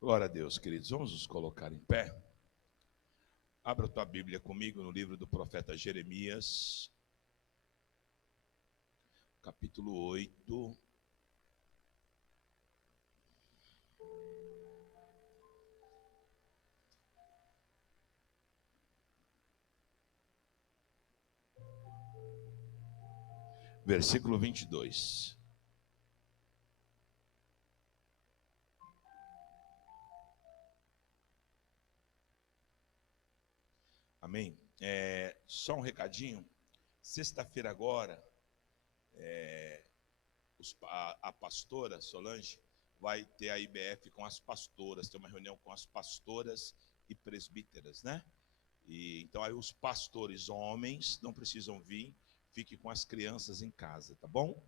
Glória a Deus, queridos. Vamos nos colocar em pé. Abra a tua Bíblia comigo no livro do profeta Jeremias, capítulo 8. Versículo 22. Amém? Só um recadinho. Sexta-feira agora, a pastora Solange vai ter a IBF com as pastoras. Tem uma reunião com as pastoras e presbíteras, né? E então aí os pastores homens não precisam vir. Fique com as crianças em casa, tá bom?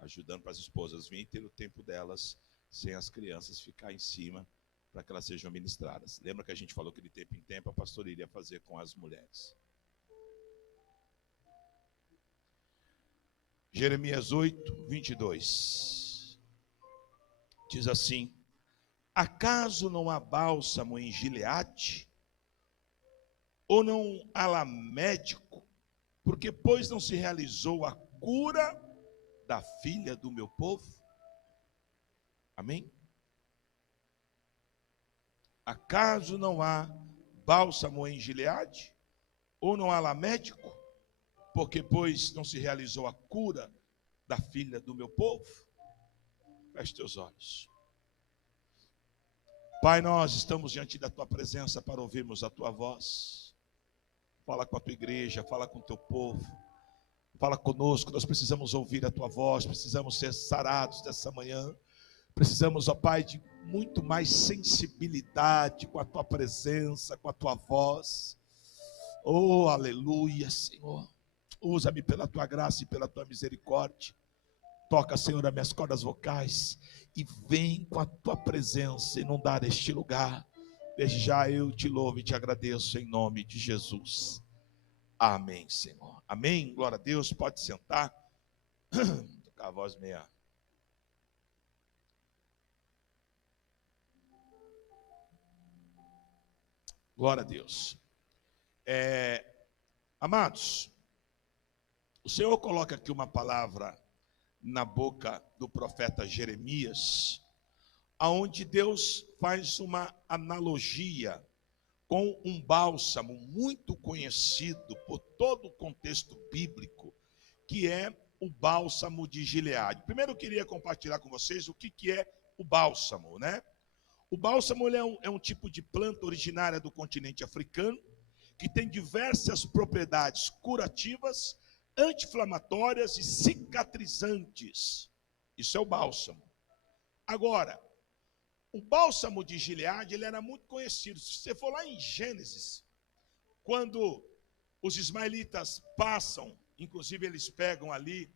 Ajudando para as esposas virem e ter o tempo delas sem as crianças ficar em cima para que elas sejam ministradas. Lembra que a gente falou que de tempo em tempo a pastora iria fazer com as mulheres. Jeremias 8, 22. Diz assim: acaso não há bálsamo em Gileade? Ou não há lá médico? Porque, pois, não se realizou a cura da filha do meu povo? Amém? Acaso não há bálsamo em Gileade? Ou não há lá médico? Porque, pois, não se realizou a cura da filha do meu povo? Feche teus olhos. Pai, nós estamos diante da tua presença para ouvirmos a tua voz. Fala com a tua igreja, fala com o teu povo. Fala conosco, nós precisamos ouvir a tua voz, precisamos ser sarados dessa manhã. Precisamos, ó Pai, de muito mais sensibilidade com a tua presença, com a tua voz. Oh, aleluia, Senhor. Usa-me pela tua graça e pela tua misericórdia. Toca, Senhor, as minhas cordas vocais e vem com a tua presença inundar este lugar. Desde já eu te louvo e te agradeço em nome de Jesus. Amém, Senhor. Amém. Glória a Deus. Pode sentar. Tocar a voz meia. Glória a Deus. Amados, o Senhor coloca aqui uma palavra na boca do profeta Jeremias, aonde Deus faz uma analogia com um bálsamo muito conhecido por todo o contexto bíblico, que é o bálsamo de Gileade. Primeiro eu queria compartilhar com vocês o que é o bálsamo, né? O bálsamo ele é um tipo de planta originária do continente africano, que tem diversas propriedades curativas, anti-inflamatórias e cicatrizantes. Isso é o bálsamo. Agora, o bálsamo de Gileade, ele era muito conhecido. Se você for lá em Gênesis, quando os ismaelitas passam, inclusive eles pegam ali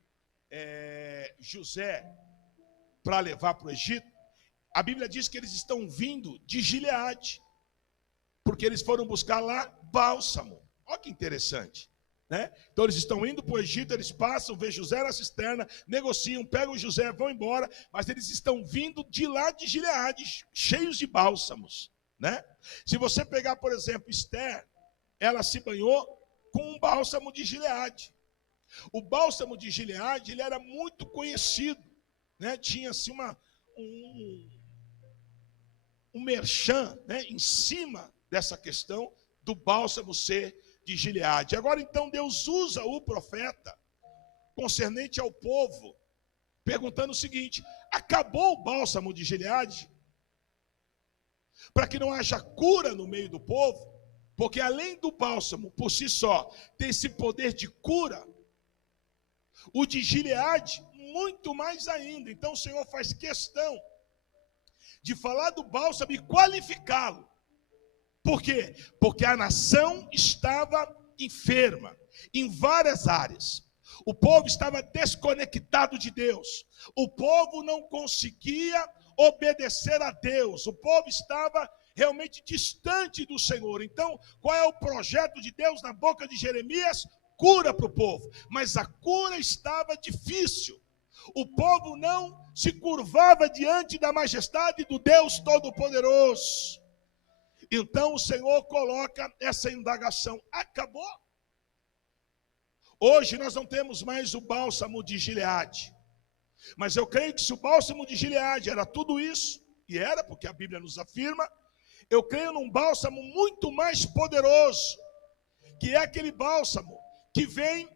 José para levar para o Egito, a Bíblia diz que eles estão vindo de Gileade, porque eles foram buscar lá bálsamo. Olha que interessante, né? Então eles estão indo para o Egito, eles passam, vê José na cisterna, negociam, pegam José, vão embora, mas eles estão vindo de lá de Gileade, cheios de bálsamos, né? Se você pegar, por exemplo, Esther, ela se banhou com um bálsamo de Gileade. O bálsamo de Gileade, ele era muito conhecido, né? Tinha assim um merchan, né, em cima dessa questão do bálsamo ser de Gileade. Agora então Deus usa o profeta concernente ao povo, perguntando o seguinte: acabou o bálsamo de Gileade? Para que não haja cura no meio do povo, porque além do bálsamo por si só ter esse poder de cura, o de Gileade muito mais ainda. Então o Senhor faz questão de falar do bálsamo e qualificá-lo. Por quê? Porque a nação estava enferma em várias áreas. O povo estava desconectado de Deus. O povo não conseguia obedecer a Deus. O povo estava realmente distante do Senhor. Então, qual é o projeto de Deus na boca de Jeremias? Cura para o povo. Mas a cura estava difícil. O povo não se curvava diante da majestade do Deus Todo-Poderoso. Então o Senhor coloca essa indagação. Acabou? Hoje nós não temos mais o bálsamo de Gileade. Mas eu creio que se o bálsamo de Gileade era tudo isso, e era, porque a Bíblia nos afirma, eu creio num bálsamo muito mais poderoso, que é aquele bálsamo que vem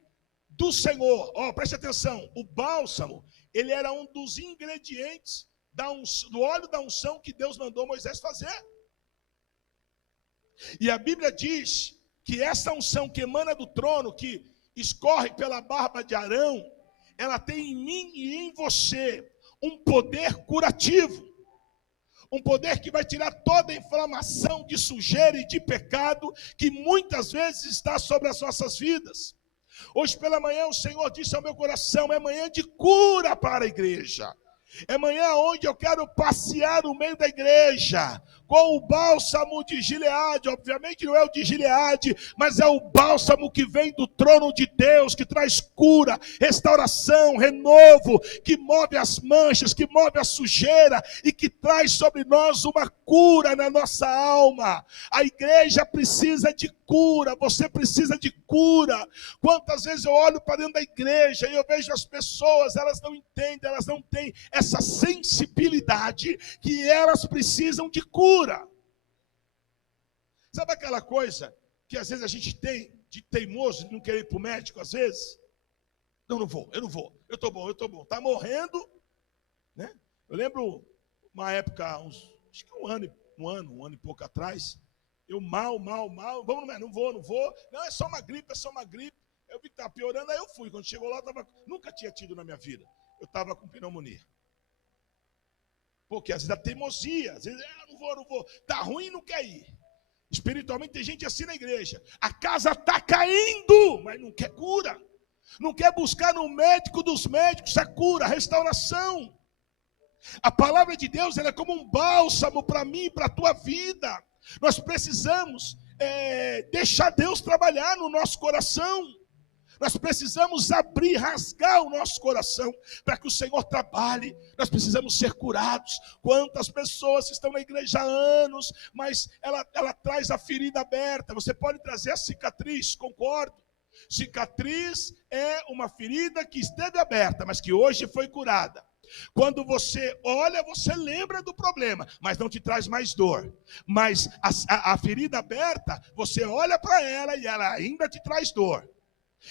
do Senhor. Preste atenção, o bálsamo, ele era um dos ingredientes do óleo da unção que Deus mandou Moisés fazer. E a Bíblia diz que essa unção que emana do trono, que escorre pela barba de Arão, ela tem em mim e em você um poder curativo. Um poder que vai tirar toda a inflamação de sujeira e de pecado que muitas vezes está sobre as nossas vidas. Hoje pela manhã o Senhor disse ao meu coração, é manhã de cura para a igreja. É manhã onde eu quero passear no meio da igreja, com o bálsamo de Gileade. Obviamente não é o de Gileade, mas é o bálsamo que vem do trono de Deus, que traz cura, restauração, renovo, que move as manchas, que move a sujeira e que traz sobre nós uma cura na nossa alma. A igreja precisa de cura, você precisa de cura. Quantas vezes eu olho para dentro da igreja e eu vejo as pessoas, elas não entendem, elas não têm essa sensibilidade que elas precisam de cura. Sabe aquela coisa que às vezes a gente tem de teimoso, de não querer ir para o médico às vezes? Não vou, eu estou bom, está morrendo, né? Eu lembro uma época, acho que um ano e pouco atrás, eu mal, vamos no médico, não vou, não, é só uma gripe, eu vi que estava piorando, aí eu fui, quando chegou lá, nunca tinha tido na minha vida, eu estava com pneumonia. Porque às vezes a teimosia, às vezes, não vou, está ruim e não quer ir. Espiritualmente tem gente assim na igreja, a casa está caindo, mas não quer cura, não quer buscar no médico dos médicos a cura, a restauração. A palavra de Deus ela é como um bálsamo para mim e para a tua vida. Nós precisamos deixar Deus trabalhar no nosso coração. Nós precisamos abrir, rasgar o nosso coração para que o Senhor trabalhe. Nós precisamos ser curados. Quantas pessoas estão na igreja há anos, mas ela traz a ferida aberta. Você pode trazer a cicatriz, concordo. Cicatriz é uma ferida que esteve aberta, mas que hoje foi curada. Quando você olha, você lembra do problema, mas não te traz mais dor. Mas a ferida aberta, você olha para ela e ela ainda te traz dor.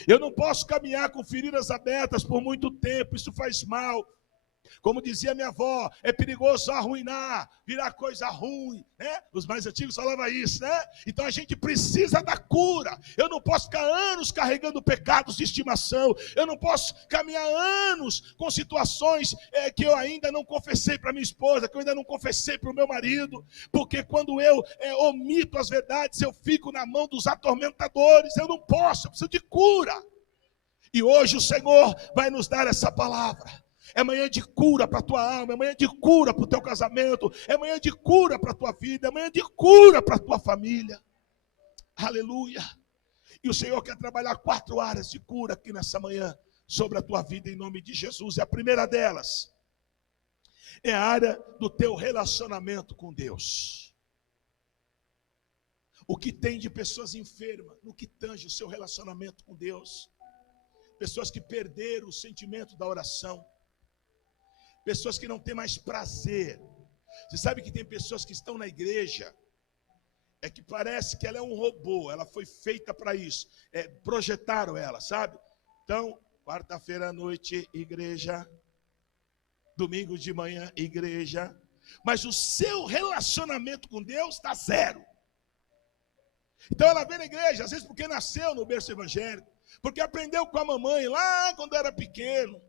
Eu não posso caminhar com feridas abertas por muito tempo, isso faz mal. Como dizia minha avó, é perigoso arruinar, virar coisa ruim, né? Os mais antigos falavam isso, né? Então a gente precisa da cura. Eu não posso ficar anos carregando pecados de estimação. Eu não posso caminhar anos com situações que eu ainda não confessei para minha esposa, que eu ainda não confessei para o meu marido. Porque quando eu omito as verdades, eu fico na mão dos atormentadores. Eu não posso, eu preciso de cura. E hoje o Senhor vai nos dar essa palavra. É manhã de cura para a tua alma, é manhã de cura para o teu casamento, é manhã de cura para a tua vida, é manhã de cura para a tua família. Aleluia. E o Senhor quer trabalhar 4 áreas de cura aqui nessa manhã sobre a tua vida em nome de Jesus. E a primeira delas é a área do teu relacionamento com Deus. O que tem de pessoas enfermas no que tange o seu relacionamento com Deus. Pessoas que perderam o sentimento da oração. Pessoas que não têm mais prazer. Você sabe que tem pessoas que estão na igreja, que parece que ela é um robô, ela foi feita para isso. Projetaram ela, sabe? Então, quarta-feira à noite, igreja. Domingo de manhã, igreja. Mas o seu relacionamento com Deus está zero. Então ela vem na igreja, às vezes porque nasceu no berço evangélico, porque aprendeu com a mamãe lá quando era pequeno.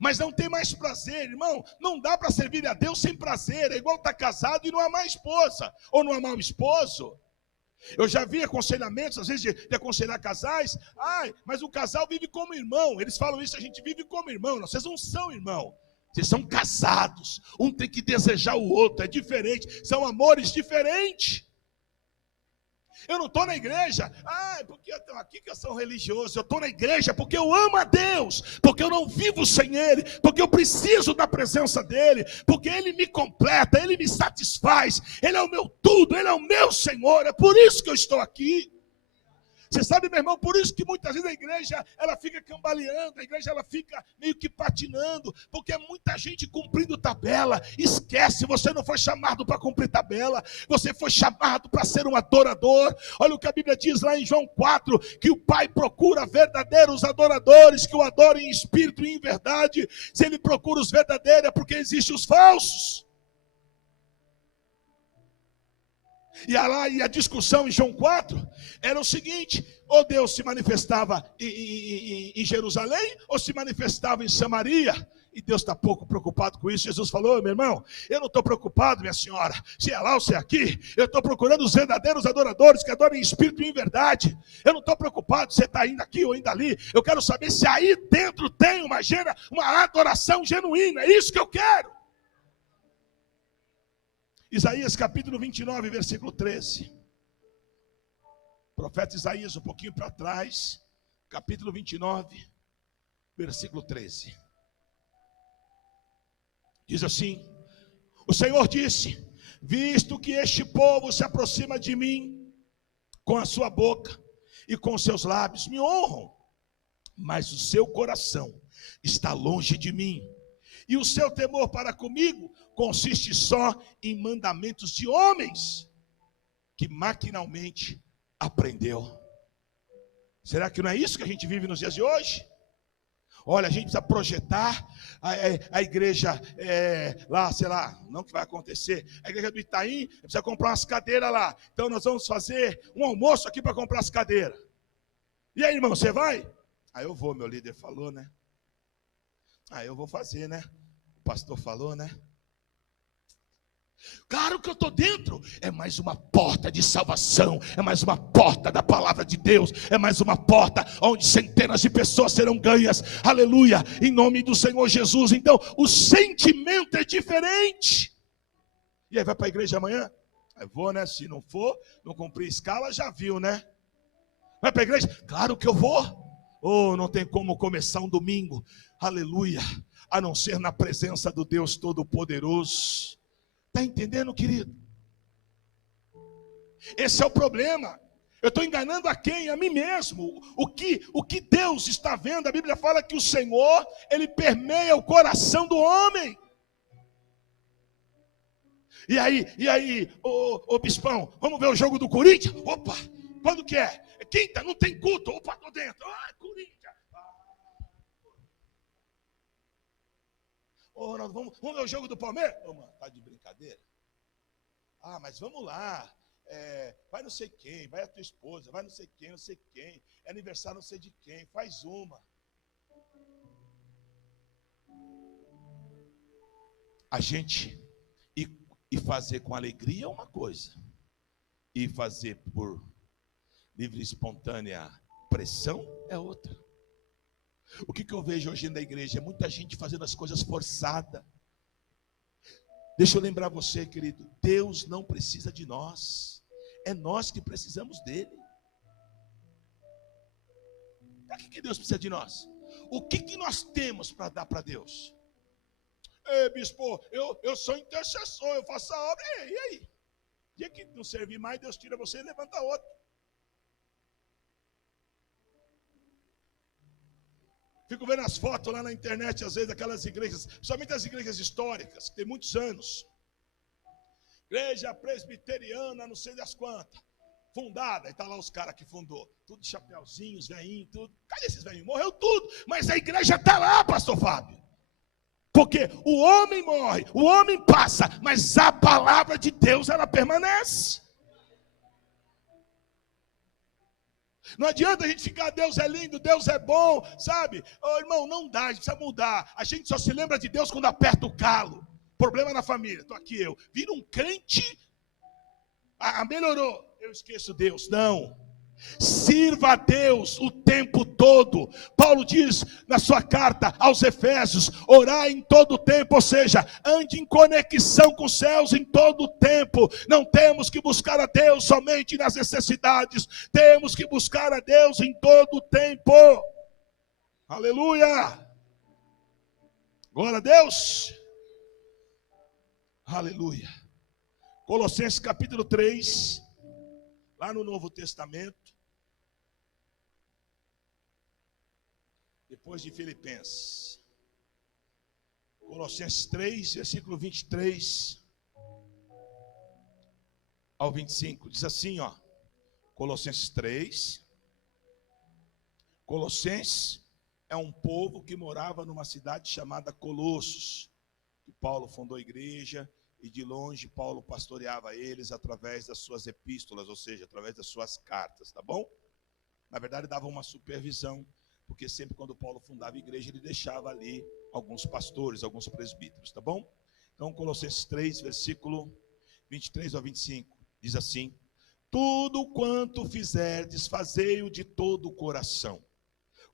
Mas não tem mais prazer, irmão. Não dá para servir a Deus sem prazer. É igual estar casado e não amar a esposa, ou não amar o esposo. Eu já vi aconselhamentos, às vezes, de aconselhar casais. Mas o casal vive como irmão. Eles falam isso, a gente vive como irmão. Não, vocês não são irmão. Vocês são casados. Um tem que desejar o outro, é diferente. São amores diferentes. Eu não estou na igreja, porque eu estou aqui que eu sou religioso. Eu estou na igreja porque eu amo a Deus, porque eu não vivo sem Ele, porque eu preciso da presença dEle, porque Ele me completa, Ele me satisfaz, Ele é o meu tudo, Ele é o meu Senhor. É por isso que eu estou aqui. Você sabe, meu irmão, por isso que muitas vezes a igreja, ela fica cambaleando, a igreja ela fica meio que patinando, porque é muita gente cumprindo tabela. Esquece, você não foi chamado para cumprir tabela, você foi chamado para ser um adorador. Olha o que a Bíblia diz lá em João 4, que o Pai procura verdadeiros adoradores, que o adorem em espírito e em verdade. Se Ele procura os verdadeiros, é porque existem os falsos. E a discussão em João 4 era o seguinte: ou Deus se manifestava em Jerusalém, ou se manifestava em Samaria. E Deus está pouco preocupado com isso. Jesus falou: meu irmão, eu não estou preocupado, minha senhora, se é lá ou se é aqui. Eu estou procurando os verdadeiros adoradores, que adorem em espírito e em verdade. Eu não estou preocupado se você está indo aqui ou indo ali. Eu quero saber se aí dentro tem uma adoração genuína. É isso que eu quero. Isaías capítulo 29, versículo 13. Profeta Isaías, um pouquinho para trás, capítulo 29, versículo 13. Diz assim: o Senhor disse: visto que este povo se aproxima de mim com a sua boca e com seus lábios, me honram, mas o seu coração está longe de mim, e o seu temor para comigo consiste só em mandamentos de homens que maquinalmente aprendeu. Será que não é isso que a gente vive nos dias de hoje? Olha, a gente precisa projetar a igreja lá, sei lá, não que vai acontecer. A igreja do Itaim precisa comprar umas cadeiras lá. Então nós vamos fazer um almoço aqui para comprar as cadeiras. E aí, irmão, você vai? Eu vou, meu líder falou, né? Eu vou fazer, né? O pastor falou, né? Claro que eu estou dentro. É mais uma porta de salvação, é mais uma porta da palavra de Deus, é mais uma porta onde centenas de pessoas serão ganhas, aleluia, em nome do Senhor Jesus. Então o sentimento é diferente. E aí, vai para a igreja amanhã? Eu vou, né? Se não for, não cumprir escala, já viu, né? Vai para a igreja? Claro que eu vou. Não tem como começar um domingo, aleluia, a não ser na presença do Deus Todo-Poderoso. Está entendendo, querido? Esse é o problema. Eu estou enganando a quem? A mim mesmo. O que Deus está vendo? A Bíblia fala que o Senhor, Ele permeia o coração do homem. E aí, ô bispão, vamos ver o jogo do Corinthians? Opa, quando que é? É quinta, não tem culto. Opa, estou dentro. Corinthians. Ronaldo, vamos ver o jogo do Palmeiras? Mano, tá de brincadeira? Mas vamos lá. Vai não sei quem, vai a tua esposa, vai não sei quem, é aniversário não sei de quem, faz uma. A gente e fazer com alegria é uma coisa, e fazer por livre e espontânea pressão é outra. O que eu vejo hoje na igreja é muita gente fazendo as coisas forçadas. Deixa eu lembrar você, querido, Deus não precisa de nós, é nós que precisamos dele. Para que Deus precisa de nós? O que nós temos para dar para Deus? Bispo, eu sou intercessor, eu faço a obra, e aí? Dia que não servir mais, Deus tira você e levanta outro. Fico vendo as fotos lá na internet, às vezes, daquelas igrejas, principalmente as igrejas históricas, que tem muitos anos. Igreja presbiteriana, não sei das quantas, fundada, e está lá os caras que fundou, tudo de chapeuzinhos, velhinhos, tudo. Cadê esses velhinhos? Morreu tudo, mas a igreja está lá, pastor Fábio. Porque o homem morre, o homem passa, mas a palavra de Deus, ela permanece. Não adianta a gente ficar, Deus é lindo, Deus é bom, sabe? Irmão, não dá, a gente precisa mudar. A gente só se lembra de Deus quando aperta o calo. Problema na família, estou aqui vira um crente, melhorou, eu esqueço Deus. Não, Sirva a Deus o tempo todo. Paulo diz na sua carta aos Efésios: orar em todo o tempo, ou seja, ande em conexão com os céus em todo o tempo. Não temos que buscar a Deus somente nas necessidades, temos que buscar a Deus em todo o tempo. Aleluia! Glória a Deus! Aleluia! Colossenses capítulo 3, lá no Novo Testamento, depois de Filipenses. Colossenses 3, versículo 23 ao 25, diz assim, ó. Colossenses 3. Colossenses é um povo que morava numa cidade chamada Colossos, que Paulo fundou a igreja, e de longe Paulo pastoreava eles através das suas epístolas, ou seja, através das suas cartas, tá bom? Na verdade, dava uma supervisão, porque sempre quando Paulo fundava a igreja, ele deixava ali alguns pastores, alguns presbíteros, tá bom? Então, Colossenses 3, versículo 23 ao 25, diz assim: tudo quanto fizerdes, fazei-o de todo o coração,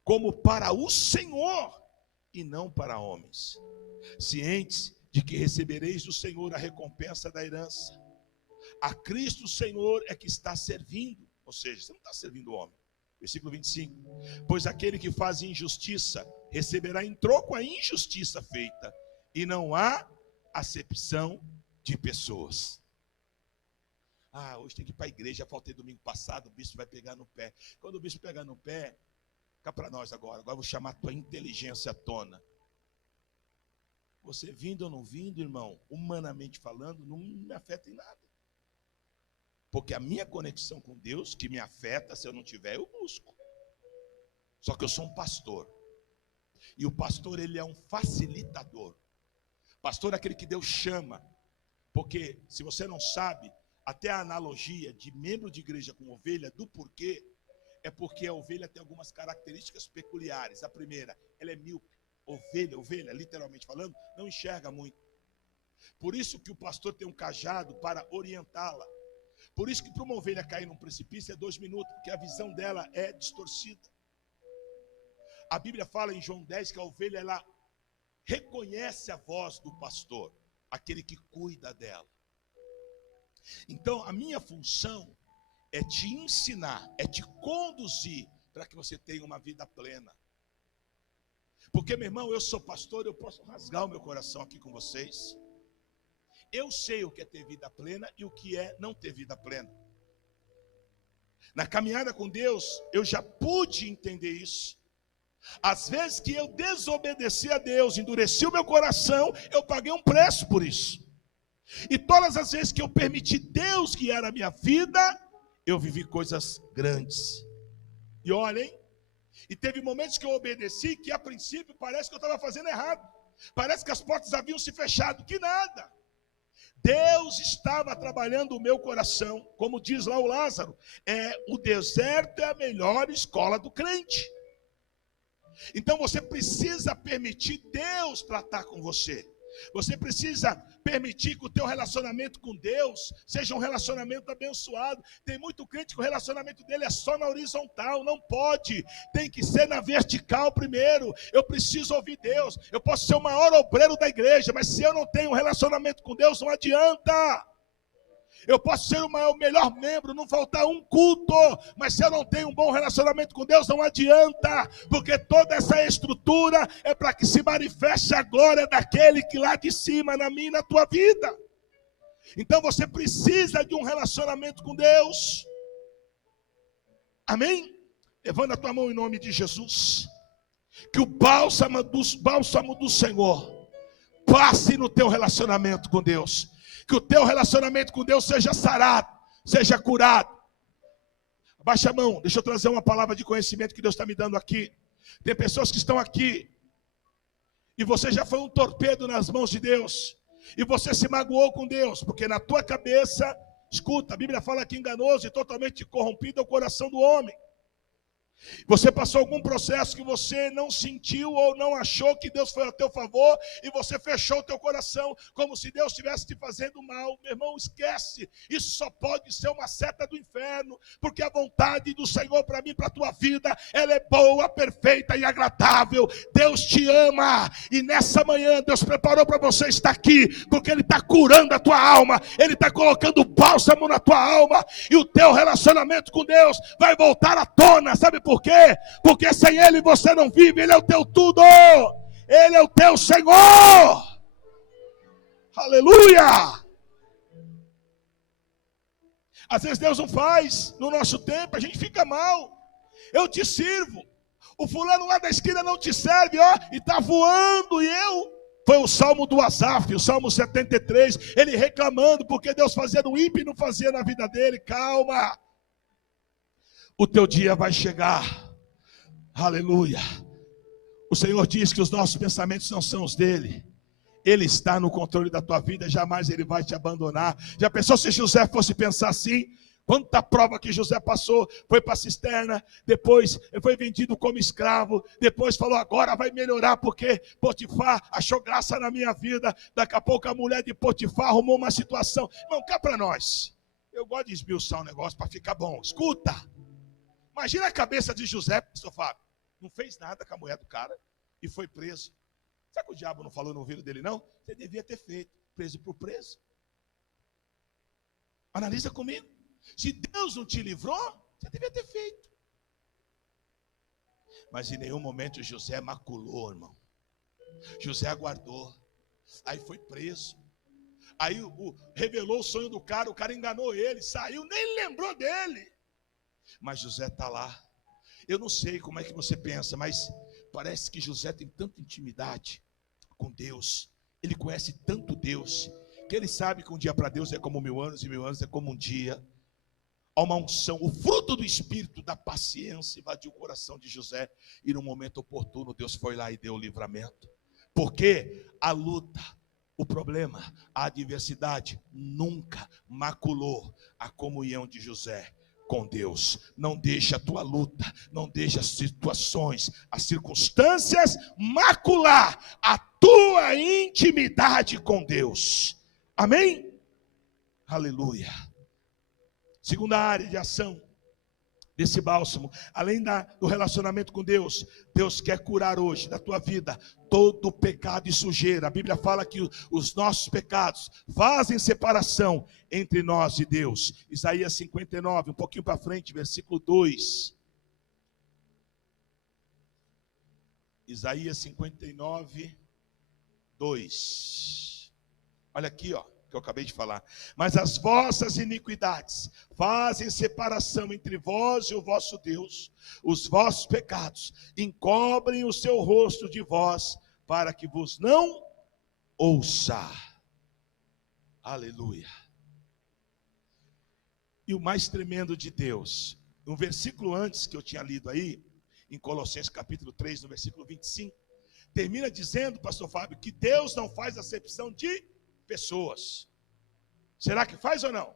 como para o Senhor e não para homens, cientes de que recebereis do Senhor a recompensa da herança. A Cristo o Senhor é que está servindo, ou seja, você não está servindo o homem. Versículo 25, pois aquele que faz injustiça receberá em troco a injustiça feita, e não há acepção de pessoas. Hoje tem que ir para a igreja, faltei domingo passado, o bispo vai pegar no pé. Quando o bispo pegar no pé, cá para nós agora eu vou chamar a tua inteligência à tona. Você vindo ou não vindo, irmão, humanamente falando, não me afeta em nada. Porque a minha conexão com Deus, que me afeta, se eu não tiver, eu busco. Só que eu sou um pastor. E o pastor, ele é um facilitador. Pastor é aquele que Deus chama. Porque, se você não sabe, até a analogia de membro de igreja com ovelha, do porquê, é porque a ovelha tem algumas características peculiares. A primeira, ela é míope. Ovelha, literalmente falando, não enxerga muito. Por isso que o pastor tem um cajado para orientá-la. Por isso que para uma ovelha cair num precipício é 2 minutos, porque a visão dela é distorcida. A Bíblia fala em João 10 que a ovelha, ela reconhece a voz do pastor, aquele que cuida dela. Então, a minha função é te ensinar, é te conduzir para que você tenha uma vida plena. Porque, meu irmão, eu sou pastor, eu posso rasgar o meu coração aqui com vocês. Eu sei o que é ter vida plena e o que é não ter vida plena. Na caminhada com Deus, eu já pude entender isso. Às vezes que eu desobedeci a Deus, endureci o meu coração, eu paguei um preço por isso. E todas as vezes que eu permiti Deus guiar a minha vida, eu vivi coisas grandes. E olhem, e teve momentos que eu obedeci que a princípio parece que eu estava fazendo errado. Parece que as portas haviam se fechado, que nada. Deus estava trabalhando o meu coração, como diz lá o Lázaro, o deserto é a melhor escola do crente. Então você precisa permitir Deus tratar com você. Você precisa permitir que o teu relacionamento com Deus seja um relacionamento abençoado. Tem muito crente que o relacionamento dele é só na horizontal, não pode. Tem que ser na vertical primeiro. Eu preciso ouvir Deus. Eu posso ser o maior obreiro da igreja, mas se eu não tenho um relacionamento com Deus, não adianta. Eu posso ser o melhor membro, não faltar um culto, mas se eu não tenho um bom relacionamento com Deus, não adianta, porque toda essa estrutura é para que se manifeste a glória daquele que lá de cima, na minha e na tua vida. Então você precisa de um relacionamento com Deus. Amém? Levanta a tua mão em nome de Jesus. Que o bálsamo do Senhor passe no teu relacionamento com Deus. Que o teu relacionamento com Deus seja sarado, seja curado. Abaixa a mão, deixa eu trazer uma palavra de conhecimento que Deus está me dando aqui. Tem pessoas que estão aqui e você já foi um torpedo nas mãos de Deus. E você se magoou com Deus, porque na tua cabeça, escuta, a Bíblia fala que enganoso e totalmente corrompido é o coração do homem. Você passou algum processo que você não sentiu ou não achou que Deus foi a teu favor e você fechou o teu coração como se Deus estivesse te fazendo mal. Meu irmão, esquece. Isso só pode ser uma seta do inferno, porque a vontade do Senhor para mim, para a tua vida, ela é boa, perfeita e agradável. Deus te ama e nessa manhã Deus preparou para você estar aqui, porque Ele está curando a tua alma, Ele está colocando bálsamo na tua alma e o teu relacionamento com Deus vai voltar à tona. Sabe por quê? Porque sem Ele você não vive. Ele é o teu tudo, Ele é o teu Senhor. Aleluia. Às vezes Deus não faz no nosso tempo, a gente fica mal. Eu te sirvo, o fulano lá da esquina não te serve, ó, e está voando, e eu. Foi o salmo do Asaf, o salmo 73, ele reclamando porque Deus fazia no ímpio e não fazia na vida dele. Calma, o teu dia vai chegar. Aleluia. O Senhor diz que os nossos pensamentos não são os dele. Ele está no controle da tua vida, jamais ele vai te abandonar. Já pensou se José fosse pensar assim? Quanta prova que José passou, foi para a cisterna, depois foi vendido como escravo, depois falou, agora vai melhorar porque Potifar achou graça na minha vida. Daqui a pouco a mulher de Potifar arrumou uma situação. Irmão, cá para nós. Eu gosto de esmiuçar um negócio para ficar bom. Escuta. Imagina a cabeça de José, pastor Fábio. Não fez nada com a mulher do cara e foi preso. Será que o diabo não falou no ouvido dele, não? Você devia ter feito, preso por preso. Analisa comigo. Se Deus não te livrou, você devia ter feito. Mas em nenhum momento José maculou, irmão. José aguardou. Aí foi preso. Aí revelou o sonho do cara, o cara enganou ele, saiu, nem lembrou dele. Mas José está lá. Eu não sei como é que você pensa, mas parece que José tem tanta intimidade com Deus. Ele conhece tanto Deus, que ele sabe que um dia para Deus é como 1000 anos, e 1000 anos é como um dia. Há uma unção, o fruto do Espírito da paciência invadiu o coração de José. E no momento oportuno Deus foi lá e deu o livramento. Porque a luta, o problema, a adversidade nunca maculou a comunhão de José com Deus. Não deixa a tua luta, não deixa as situações, as circunstâncias macular a tua intimidade com Deus. Amém? Aleluia. Segunda área de ação desse bálsamo, além do relacionamento com Deus, Deus quer curar hoje da tua vida todo pecado e sujeira. A Bíblia fala que os nossos pecados fazem separação entre nós e Deus. Isaías 59, um pouquinho para frente, versículo 2. Isaías 59, 2. Olha aqui, ó, que eu acabei de falar. Mas as vossas iniquidades fazem separação entre vós e o vosso Deus. Os vossos pecados encobrem o seu rosto de vós, para que vos não ouça. Aleluia. E o mais tremendo de Deus, no versículo antes que eu tinha lido aí, em Colossenses capítulo 3, no versículo 25, termina dizendo, pastor Fábio, que Deus não faz acepção de pessoas. Será que faz ou não?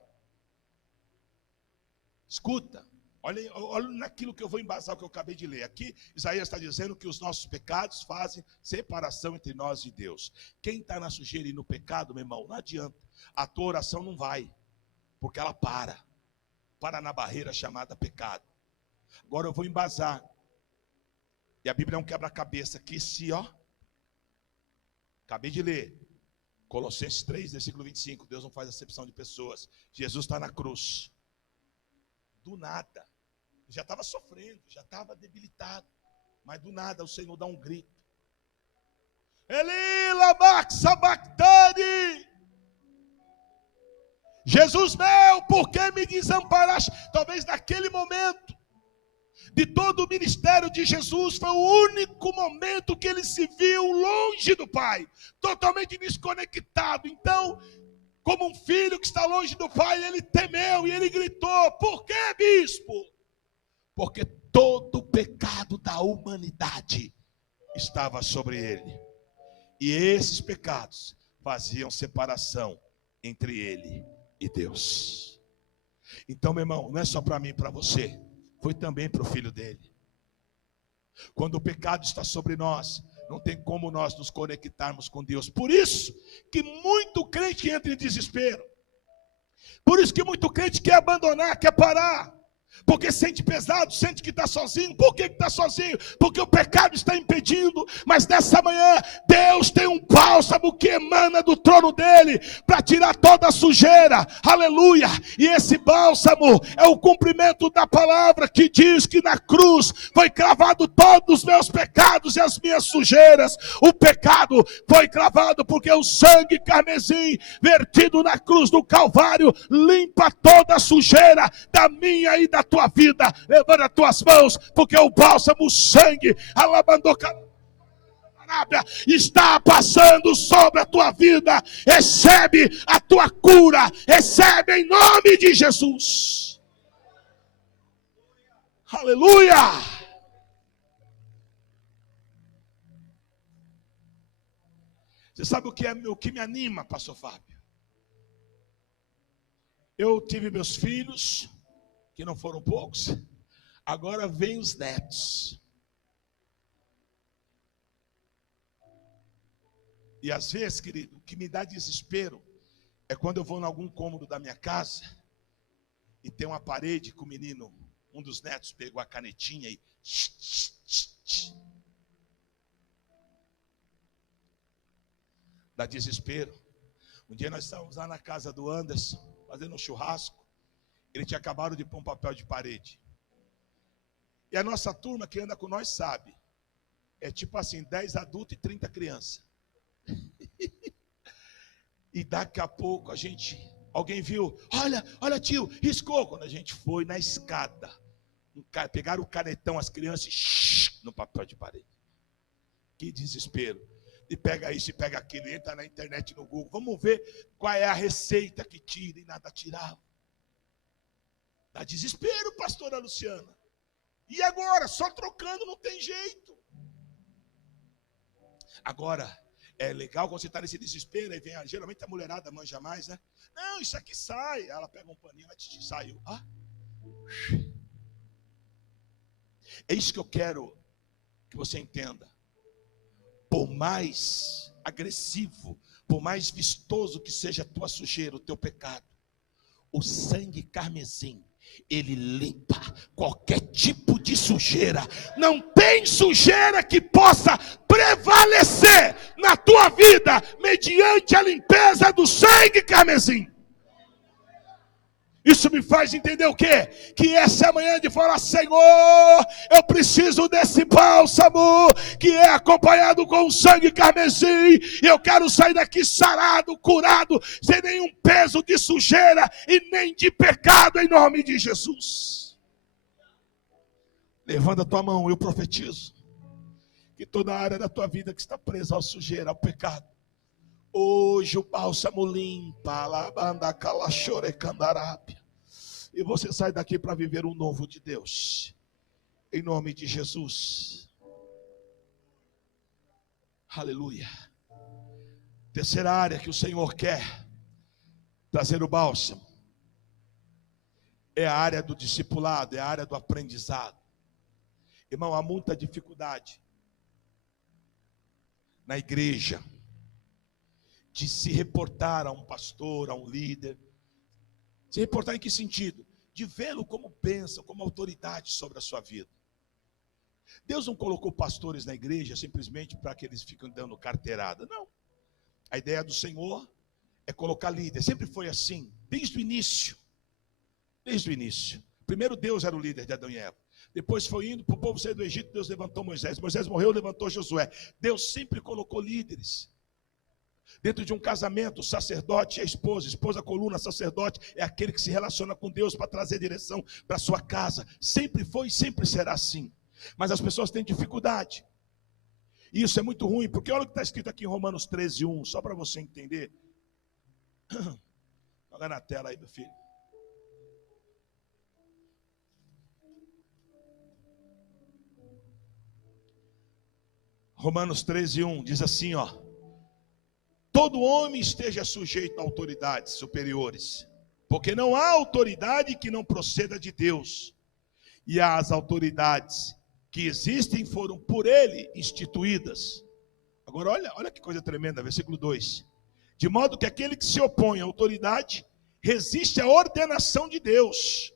Escuta, olha naquilo que eu vou embasar, o que eu acabei de ler. Aqui, Isaías está dizendo que os nossos pecados fazem separação entre nós e Deus. Quem está na sujeira e no pecado, meu irmão, não adianta. A tua oração não vai, porque ela para na barreira chamada pecado. Agora eu vou embasar. E a Bíblia é um quebra-cabeça que acabei de ler. Colossenses 3, versículo 25. Deus não faz acepção de pessoas. Jesus está na cruz. Do nada. Já estava sofrendo, já estava debilitado. Mas do nada o Senhor dá um grito. Eli lama sabachthani. Jesus meu, por que me desamparaste? Talvez naquele momento, de todo o ministério de Jesus, foi o único momento que ele se viu longe do Pai, totalmente desconectado. Então, como um filho que está longe do Pai, ele temeu e ele gritou: por que, bispo? Porque todo o pecado da humanidade estava sobre ele. E esses pecados faziam separação entre ele e Deus. Então, meu irmão, não é só para mim e para você, foi também para o filho dele. Quando o pecado está sobre nós, não tem como nós nos conectarmos com Deus. Por isso que muito crente entra em desespero. Por isso que muito crente quer abandonar, quer parar. Porque sente pesado, sente que está sozinho. Por que está sozinho? Porque o pecado está impedindo. Mas nessa manhã, Deus tem um bálsamo que emana do trono dele para tirar toda a sujeira. Aleluia! E esse bálsamo é o cumprimento da palavra que diz que na cruz foi cravado todos os meus pecados e as minhas sujeiras. O pecado foi cravado porque o sangue carmesim vertido na cruz do Calvário limpa toda a sujeira da minha e da tua vida. Levanta as tuas mãos, porque o bálsamo, o sangue, está passando sobre a tua vida. Recebe a tua cura, recebe em nome de Jesus. Aleluia! Você sabe o que me anima, pastor Fábio? Eu tive meus filhos, que não foram poucos, agora vem os netos. E às vezes, querido, o que me dá desespero é quando eu vou em algum cômodo da minha casa e tem uma parede que o menino, um dos netos, pegou a canetinha e... Dá desespero. Um dia nós estávamos lá na casa do Anderson, fazendo um churrasco. Ele tinha acabado de pôr um papel de parede. E a nossa turma que anda com nós sabe. É tipo assim, 10 adultos e 30 crianças. E daqui a pouco alguém viu, olha tio, riscou. Quando a gente foi na escada, pegaram o canetão, as crianças, no papel de parede. Que desespero. E pega isso e pega aquilo, entra na internet, no Google. Vamos ver qual é a receita que tira, e nada tirava. Dá desespero, pastora Luciana. E agora? Só trocando não tem jeito. Agora, é legal quando você está nesse desespero, aí vem, geralmente a mulherada manja mais, né? Não, isso aqui sai. Ela pega um paninho, ela saiu. É isso que eu quero que você entenda. Por mais agressivo, por mais vistoso que seja a tua sujeira, o teu pecado, o sangue carmesim, ele limpa qualquer tipo de sujeira. Não tem sujeira que possa prevalecer na tua vida mediante a limpeza do sangue carmesim. Isso me faz entender o quê? Que essa é a manhã de falar, Senhor, eu preciso desse bálsamo, que é acompanhado com o sangue carmesim, e eu quero sair daqui sarado, curado, sem nenhum peso de sujeira e nem de pecado, em nome de Jesus. Levanta a tua mão, eu profetizo, que toda a área da tua vida que está presa à sujeira, ao pecado, hoje o bálsamo limpa, e você sai daqui para viver um novo de Deus, em nome de Jesus. Aleluia. Terceira área que o Senhor quer trazer o bálsamo é a área do discipulado, é a área do aprendizado. Irmão, há muita dificuldade na igreja de se reportar a um pastor, a um líder. Se reportar em que sentido? De vê-lo como bênção, como autoridade sobre a sua vida. Deus não colocou pastores na igreja simplesmente para que eles fiquem dando carteirada. Não. A ideia do Senhor é colocar líder. Sempre foi assim, desde o início. Desde o início. Primeiro Deus era o líder de Adão e Eva. Depois foi indo para o povo sair do Egito, Deus levantou Moisés. Moisés morreu, levantou Josué. Deus sempre colocou líderes. Dentro de um casamento, o sacerdote é a esposa, a coluna, sacerdote é aquele que se relaciona com Deus para trazer direção para a sua casa. Sempre foi e sempre será assim. Mas as pessoas têm dificuldade. E isso é muito ruim, porque olha o que está escrito aqui em Romanos 13:1, só para você entender. Joga na tela aí, meu filho. Romanos 13:1 diz assim, ó. Todo homem esteja sujeito a autoridades superiores, porque não há autoridade que não proceda de Deus, e as autoridades que existem foram por ele instituídas. Agora olha que coisa tremenda, versículo 2. De modo que aquele que se opõe à autoridade resiste à ordenação de Deus.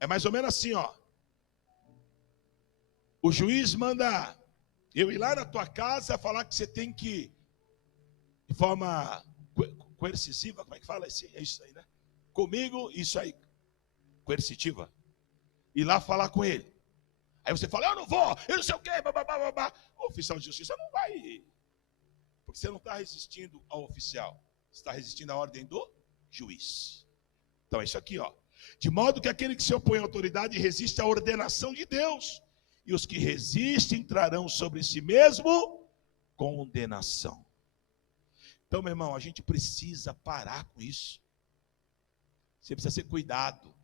É mais ou menos assim, ó. O juiz manda eu ir lá na tua casa falar que você tem que, de forma coercitiva, como é que fala? É isso aí, né? Comigo, isso aí, coercitiva. Ir lá falar com ele. Aí você fala, eu não vou, eu não sei o quê, babá. O oficial de justiça não vai, porque você não está resistindo ao oficial, você está resistindo à ordem do juiz. Então é isso aqui, ó. De modo que aquele que se opõe à autoridade resiste à ordenação de Deus, e os que resistem trarão sobre si mesmo condenação. Então, meu irmão, a gente precisa parar com isso. Você precisa ser cuidado.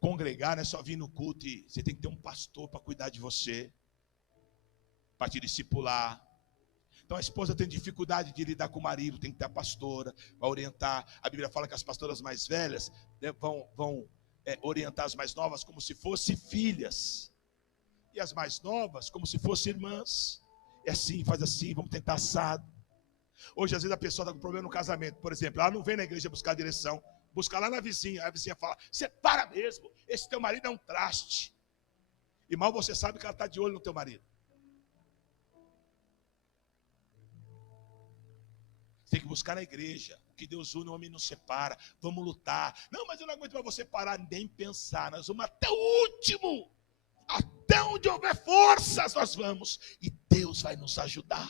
Congregar não é só vir no culto e você tem que ter um pastor para cuidar de você, para te discipular. Então a esposa tem dificuldade de lidar com o marido, tem que ter a pastora para orientar. A Bíblia fala que as pastoras mais velhas, né, vão orientar as mais novas como se fossem filhas, e as mais novas como se fossem irmãs. É assim, faz assim, vamos tentar assado. Hoje às vezes a pessoa está com problema no casamento, por exemplo, ela não vem na igreja buscar direção, busca lá na vizinha, a vizinha fala, você para mesmo, esse teu marido é um traste. E mal você sabe que ela está de olho no teu marido. Tem que buscar na igreja. O que Deus une, o homem não separa. Vamos lutar. Não, mas eu não aguento para você parar nem pensar. Nós vamos até o último. Até onde houver forças nós vamos. E Deus vai nos ajudar.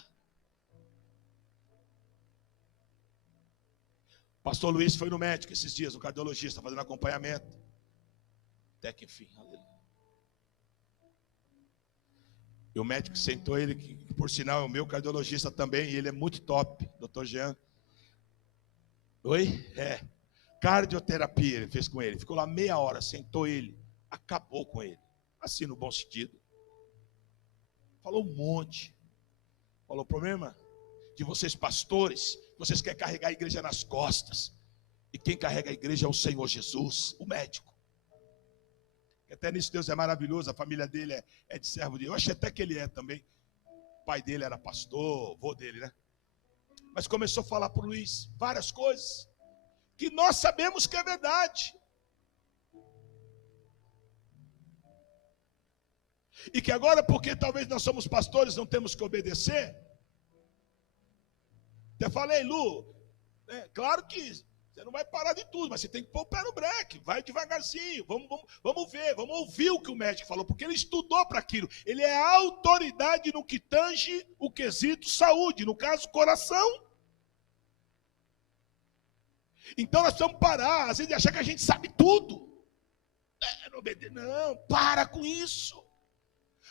O pastor Luiz foi no médico esses dias, no cardiologista, fazendo acompanhamento. Até que enfim, aleluia. E o médico sentou ele, que por sinal é o meu cardiologista também, e ele é muito top, Dr. Jean. Oi? Cardioterapia ele fez com ele. Ficou lá meia hora, sentou ele, acabou com ele. Assim, no bom sentido. Falou um monte. Falou, o problema de vocês pastores, vocês querem carregar a igreja nas costas. E quem carrega a igreja é o Senhor Jesus, o médico. Até nisso Deus é maravilhoso, a família dele é de servo de Deus. Eu achei até que ele é também. O pai dele era pastor, avô dele, né? Mas começou a falar para o Luiz várias coisas que nós sabemos que é verdade. E que agora, porque talvez nós somos pastores, não temos que obedecer. Até falei, Lu, claro que você não vai parar de tudo, mas você tem que pôr o pé no breque, vai devagarzinho, vamos ver, vamos ouvir o que o médico falou, porque ele estudou para aquilo. Ele é a autoridade no que tange o quesito saúde, no caso coração. Então nós precisamos parar, às vezes achar que a gente sabe tudo. Não, para com isso.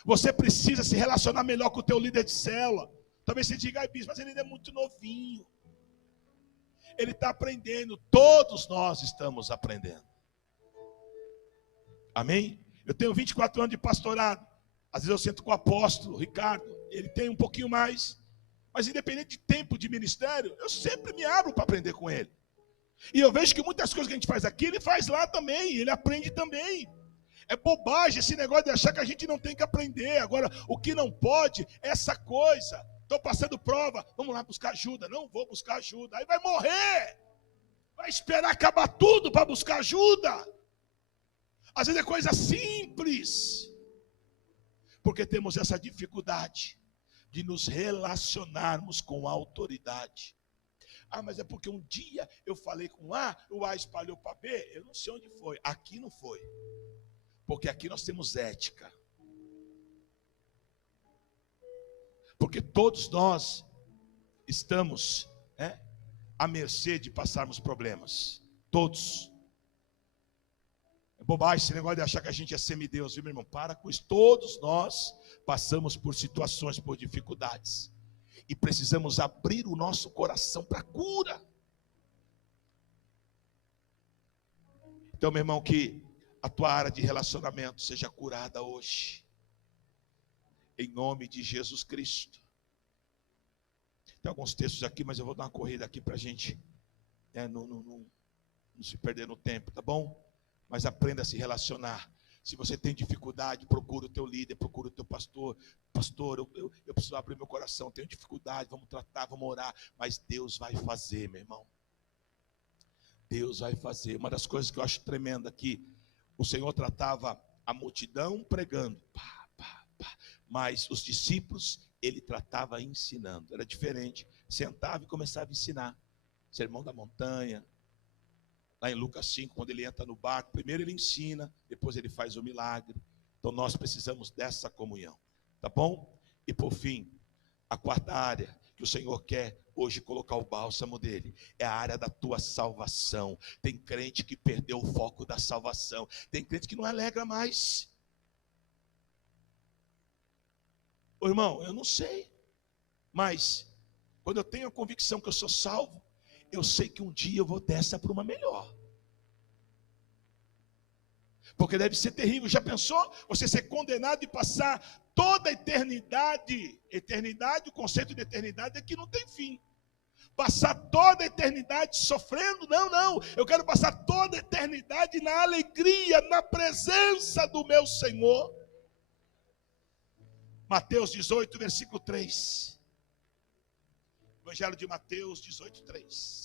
Você precisa se relacionar melhor com o teu líder de célula. Talvez você diga, bispo, mas ele ainda é muito novinho. Ele está aprendendo, todos nós estamos aprendendo. Amém? Eu tenho 24 anos de pastorado. Às vezes eu sento com o apóstolo Ricardo, ele tem um pouquinho mais. Mas independente de tempo de ministério, eu sempre me abro para aprender com ele. E eu vejo que muitas coisas que a gente faz aqui, ele faz lá também, ele aprende também. É bobagem esse negócio de achar que a gente não tem que aprender. Agora, o que não pode é essa coisa. Estou passando prova, vamos lá buscar ajuda. Não vou buscar ajuda, aí vai morrer. Vai esperar acabar tudo para buscar ajuda. Às vezes é coisa simples. Porque temos essa dificuldade de nos relacionarmos com a autoridade. Ah, mas é porque um dia eu falei com A, o A espalhou para B, eu não sei onde foi. Aqui não foi. Porque aqui nós temos ética. Porque todos nós estamos à mercê de passarmos problemas. Todos. É bobagem esse negócio de achar que a gente é semideus, viu, meu irmão? Para com isso. Todos nós passamos por situações, por dificuldades. E precisamos abrir o nosso coração para a cura. Então, meu irmão, que a tua área de relacionamento seja curada hoje. Em nome de Jesus Cristo. Tem alguns textos aqui, mas eu vou dar uma corrida aqui para a gente não se perder no tempo, tá bom? Mas aprenda a se relacionar. Se você tem dificuldade, procura o teu líder, procura o teu pastor. Pastor, eu preciso abrir meu coração, tenho dificuldade, vamos tratar, vamos orar. Mas Deus vai fazer, meu irmão. Deus vai fazer. Uma das coisas que eu acho tremenda aqui, o Senhor tratava a multidão pregando, pá, pá, pá. Mas os discípulos, ele tratava ensinando. Era diferente. Sentava e começava a ensinar. Sermão da montanha. Lá em Lucas 5, quando ele entra no barco, primeiro ele ensina, depois ele faz o milagre. Então nós precisamos dessa comunhão, tá bom? E por fim, a quarta área que o Senhor quer hoje colocar o bálsamo dele é a área da tua salvação. Tem crente que perdeu o foco da salvação. Tem crente que não alegra mais. Ô irmão, eu não sei, mas quando eu tenho a convicção que eu sou salvo, eu sei que um dia eu vou dessa para uma melhor. Porque deve ser terrível. Já pensou? Você ser condenado e passar toda a eternidade. Eternidade, o conceito de eternidade é que não tem fim. Passar toda a eternidade sofrendo? Não, não. Eu quero passar toda a eternidade na alegria, na presença do meu Senhor. Mateus 18, versículo 3. Evangelho de Mateus 18, 3.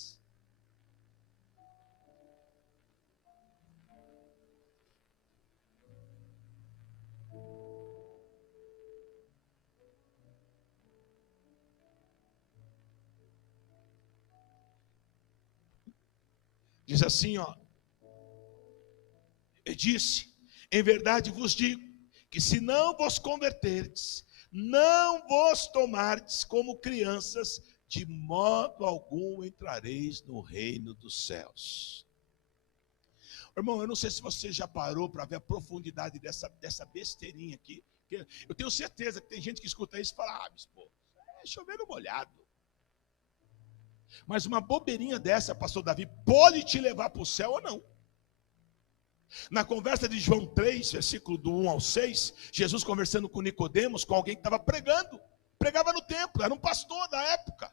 Diz assim, ó. Ele disse: em verdade vos digo, que se não vos converterdes, não vos tomardes como crianças, de modo algum entrareis no reino dos céus. Irmão, eu não sei se você já parou para ver a profundidade dessa besteirinha aqui. Eu tenho certeza que tem gente que escuta isso e fala: ah, bispo, é chover no molhado. Mas uma bobeirinha dessa, pastor Davi, pode te levar para o céu ou não. Na conversa de João 3, versículo do 1 ao 6, Jesus conversando com Nicodemos, com alguém que estava pregando, pregava no templo, era um pastor da época.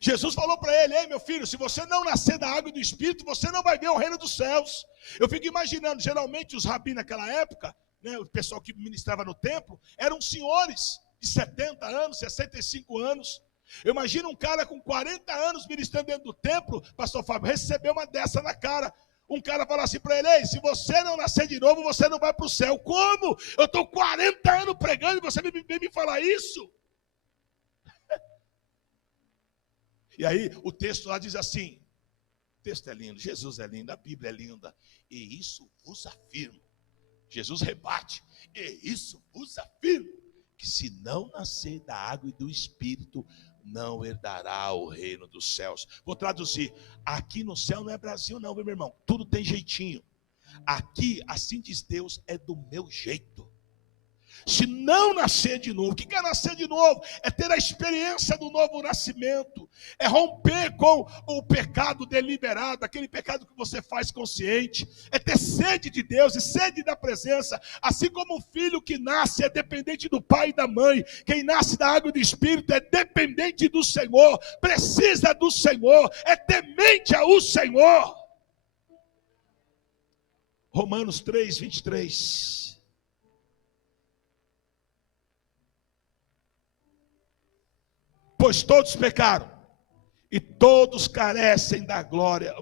Jesus falou para ele: ei meu filho, se você não nascer da água e do Espírito, você não vai ver o reino dos céus. Eu fico imaginando, geralmente os rabis naquela época, né, o pessoal que ministrava no templo, eram senhores de 70 anos, 65 anos. Eu imagino um cara com 40 anos ministrando dentro do templo, pastor Fábio, recebeu uma dessa na cara. Um cara fala assim para ele: ei, se você não nascer de novo, você não vai para o céu. Como? Eu estou 40 anos pregando e você vem me falar isso? E aí o texto lá diz assim, o texto é lindo, Jesus é lindo, a Bíblia é linda. E isso vos afirmo, Jesus rebate, e isso vos afirmo, que se não nascer da água e do Espírito, não herdará o reino dos céus. Vou traduzir: aqui no céu não é Brasil não, meu irmão, tudo tem jeitinho. Aqui, assim diz Deus, é do meu jeito. Se não nascer de novo, o que é nascer de novo? É ter a experiência do novo nascimento, é romper com o pecado deliberado, aquele pecado que você faz consciente, é ter sede de Deus e sede da presença, assim como o filho que nasce é dependente do pai e da mãe, quem nasce da água e do Espírito é dependente do Senhor, precisa do Senhor, é temente ao Senhor. Romanos 3, 23. Pois todos pecaram e todos carecem da glória,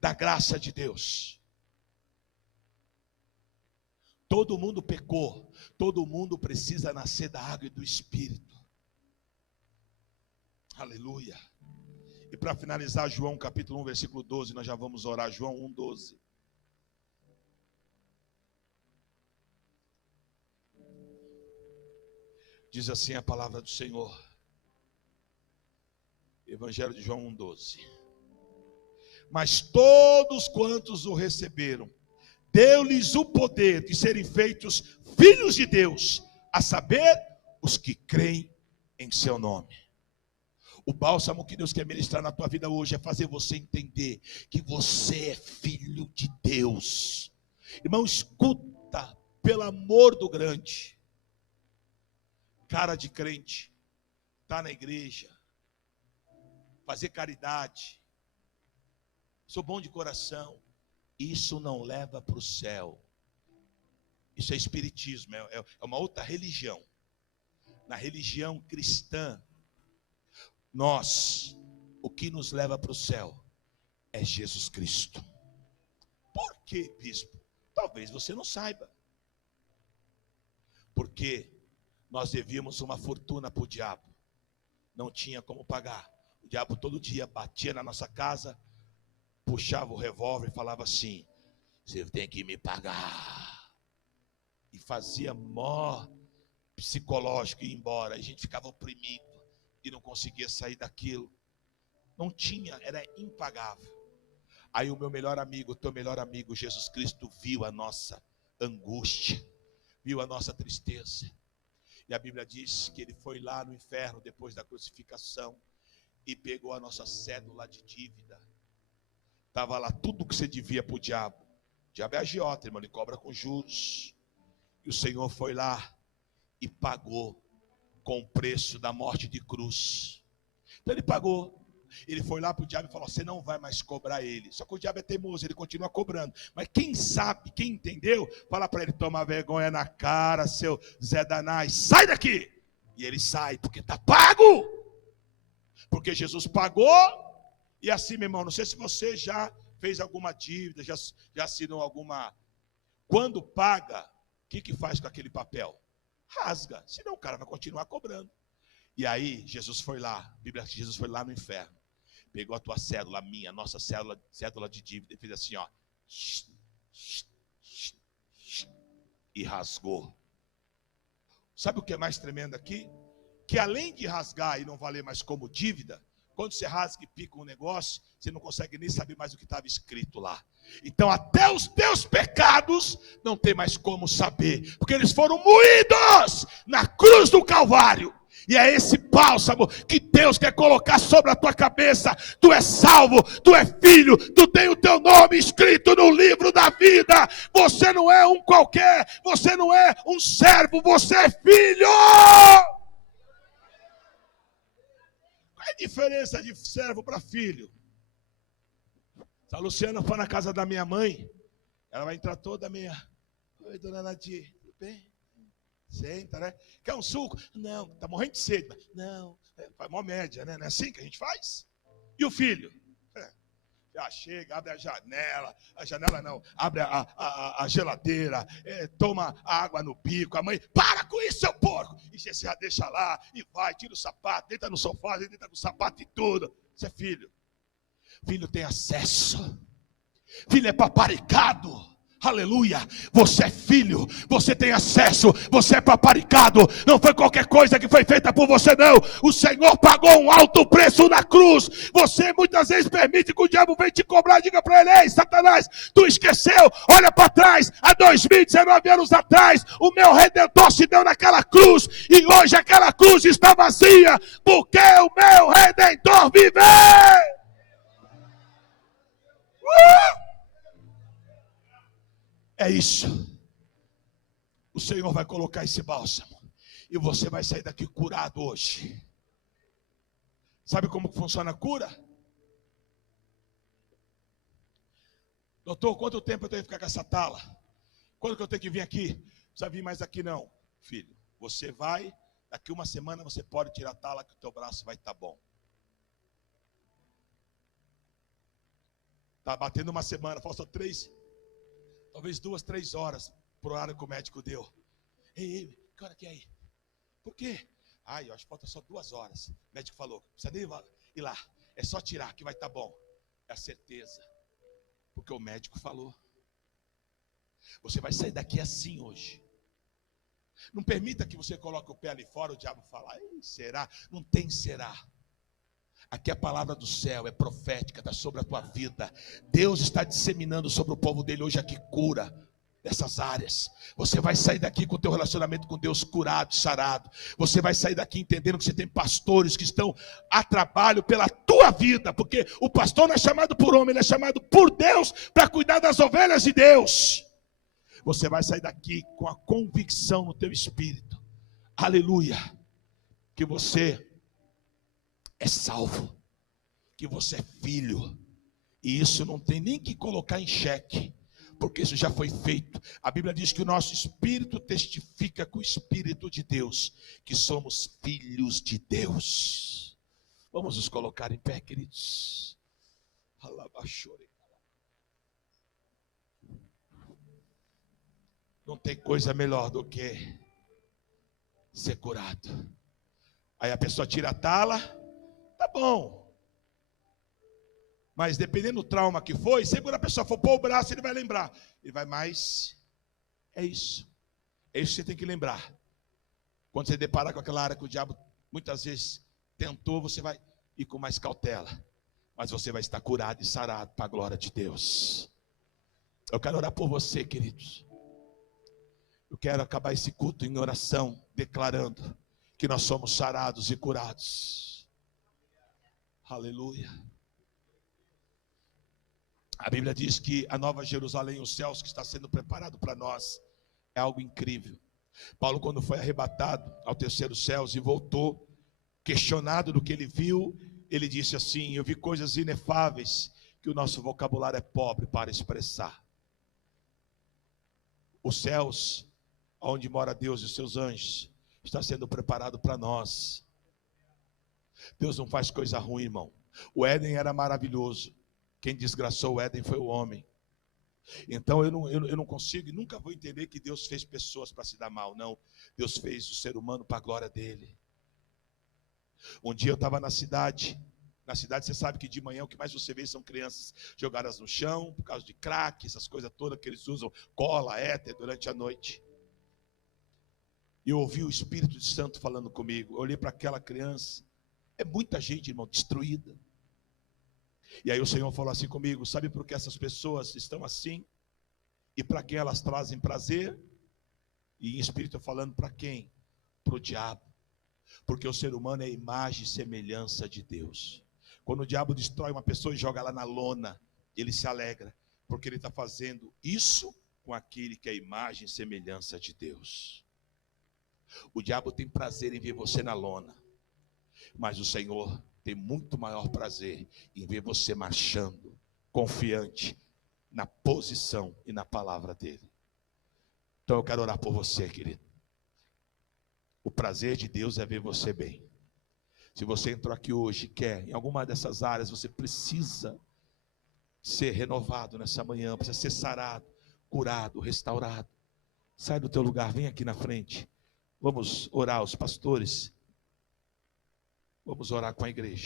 da graça de Deus. Todo mundo pecou, todo mundo precisa nascer da água e do Espírito. Aleluia. E para finalizar, João capítulo 1, versículo 12, nós já vamos orar. João 1, 12. Diz assim a palavra do Senhor. Evangelho de João 1,12. Mas todos quantos o receberam, deu-lhes o poder de serem feitos filhos de Deus, a saber, os que creem em seu nome. O bálsamo que Deus quer ministrar na tua vida hoje é fazer você entender que você é filho de Deus. Irmão, escuta, pelo amor do grande. Cara de crente, tá na igreja, fazer caridade, sou bom de coração, isso não leva para o céu. Isso é espiritismo, é uma outra religião. Na religião cristã, o que nos leva para o céu é Jesus Cristo. Por quê, bispo? Talvez você não saiba. Porque nós devíamos uma fortuna para o diabo. Não tinha como pagar. O diabo todo dia batia na nossa casa, puxava o revólver e falava assim: você tem que me pagar. E fazia mó psicológico ir embora. A gente ficava oprimido e não conseguia sair daquilo. Não tinha, era impagável. Aí o meu melhor amigo, o teu melhor amigo, Jesus Cristo, viu a nossa angústia, viu a nossa tristeza. E a Bíblia diz que ele foi lá no inferno depois da crucificação e pegou a nossa cédula de dívida. Estava lá tudo que você devia para o diabo. O diabo é agiota, irmão, ele cobra com juros. E o Senhor foi lá e pagou com o preço da morte de cruz. Então ele pagou. Ele foi lá para o diabo e falou: você não vai mais cobrar ele. Só que o diabo é teimoso, ele continua cobrando. Mas quem sabe, quem entendeu, fala para ele: toma vergonha na cara, seu Zé Danás, sai daqui. E ele sai, porque está pago. Porque Jesus pagou. E assim, meu irmão, não sei se você já fez alguma dívida, já assinou alguma. Quando paga, o que faz com aquele papel? Rasga, senão o cara vai continuar cobrando. E aí, Jesus foi lá, a Bíblia diz que Jesus foi lá no inferno. Pegou a tua cédula, a minha, a nossa cédula de dívida, e fez assim, ó. E rasgou. Sabe o que é mais tremendo aqui? Que além de rasgar e não valer mais como dívida, quando você rasga e pica um negócio, você não consegue nem saber mais o que estava escrito lá. Então até os teus pecados não tem mais como saber, porque eles foram moídos na cruz do Calvário. E é esse bálsamo que Deus quer colocar sobre a tua cabeça. Tu és salvo, tu és filho, tu tem o teu nome escrito no livro da vida. Você não é um qualquer, você não é um servo, você é filho. Qual é a diferença de servo para filho? Se a Luciana for na casa da minha mãe, ela vai entrar toda meia: oi, dona Nadir, tudo bem? Senta, né? Quer um suco? Não, tá morrendo de sede. Não, faz mó média, né? Não é assim que a gente faz? E o filho? Já chega, abre a janela não, abre a geladeira, toma água no bico. A mãe: para com isso, seu porco! E você já deixa lá, e vai, tira o sapato, deita no sofá, deita com o sapato e tudo. Isso é filho. Filho tem acesso. Filho é paparicado. Aleluia, você é filho, você tem acesso, você é paparicado. Não foi qualquer coisa que foi feita por você, não. O Senhor pagou um alto preço na cruz. Você muitas vezes permite que o diabo venha te cobrar. Diga para ele: ei, Satanás, tu esqueceu? Olha para trás, há 2019 anos atrás, o meu Redentor se deu naquela cruz, e hoje aquela cruz está vazia, porque o meu Redentor vive. É isso. O Senhor vai colocar esse bálsamo e você vai sair daqui curado hoje. Sabe como funciona a cura? Doutor, quanto tempo eu tenho que ficar com essa tala? Quando que eu tenho que vir aqui? Não precisa vir mais aqui não, filho. Você vai, daqui uma semana você pode tirar a tala, que o teu braço vai estar bom. Está batendo uma semana, falta 3, talvez 2, 3 horas pro horário que o médico deu. Ei, que hora que é aí? Por quê? Eu acho que falta só 2 horas. O médico falou: não precisa nem ir lá, é só tirar que vai estar bom. É a certeza, porque o médico falou. Você vai sair daqui assim hoje. Não permita que você coloque o pé ali fora, o diabo fala: será? Não tem será. Aqui a palavra do céu é profética, está sobre a tua vida. Deus está disseminando sobre o povo dele hoje aqui cura dessas áreas. Você vai sair daqui com o teu relacionamento com Deus curado, sarado. Você vai sair daqui entendendo que você tem pastores que estão a trabalho pela tua vida, porque o pastor não é chamado por homem, ele é chamado por Deus para cuidar das ovelhas de Deus. Você vai sair daqui com a convicção no teu espírito, aleluia, que você é salvo, que você é filho, e isso não tem nem que colocar em xeque, porque isso já foi feito. A Bíblia diz que o nosso espírito testifica com o Espírito de Deus que somos filhos de Deus. Vamos nos colocar em pé, queridos. Não tem coisa melhor do que ser curado. Aí a pessoa tira a tala, tá bom. Mas dependendo do trauma que foi, sempre quando a pessoa for pôr o braço, ele vai lembrar. Ele vai mais. É isso. É isso que você tem que lembrar. Quando você deparar com aquela área que o diabo muitas vezes tentou, você vai ir com mais cautela. Mas você vai estar curado e sarado para a glória de Deus. Eu quero orar por você, queridos. Eu quero acabar esse culto em oração, declarando que nós somos sarados e curados. Aleluia. A Bíblia diz que a nova Jerusalém, os céus que está sendo preparado para nós, é algo incrível. Paulo, quando foi arrebatado ao terceiro céu e voltou, questionado do que ele viu, ele disse assim: eu vi coisas inefáveis que o nosso vocabulário é pobre para expressar. Os céus, onde mora Deus e os seus anjos, está sendo preparado para nós. Deus não faz coisa ruim, irmão. O Éden era maravilhoso. Quem desgraçou o Éden foi o homem. Então eu não consigo e nunca vou entender que Deus fez pessoas para se dar mal. Não, Deus fez o ser humano para a glória dele. Um dia eu estava na cidade. Na cidade você sabe que de manhã o que mais você vê são crianças jogadas no chão por causa de crack, essas coisas todas que eles usam, cola, éter durante a noite. E eu ouvi o Espírito Santo falando comigo. Eu olhei para aquela criança. É muita gente, irmão, destruída. E aí o Senhor falou assim comigo: sabe por que essas pessoas estão assim? E para quem elas trazem prazer? E em espírito falando para quem? Para o diabo. Porque o ser humano é a imagem e semelhança de Deus. Quando o diabo destrói uma pessoa e joga lá na lona, ele se alegra, porque ele está fazendo isso com aquele que é a imagem e semelhança de Deus. O diabo tem prazer em ver você na lona, mas o Senhor tem muito maior prazer em ver você marchando, confiante na posição e na palavra dele. Então eu quero orar por você, querido. O prazer de Deus é ver você bem. Se você entrou aqui hoje e quer, em alguma dessas áreas, você precisa ser renovado nessa manhã, precisa ser sarado, curado, restaurado. Sai do teu lugar, vem aqui na frente. Vamos orar, os pastores. Vamos orar com a igreja.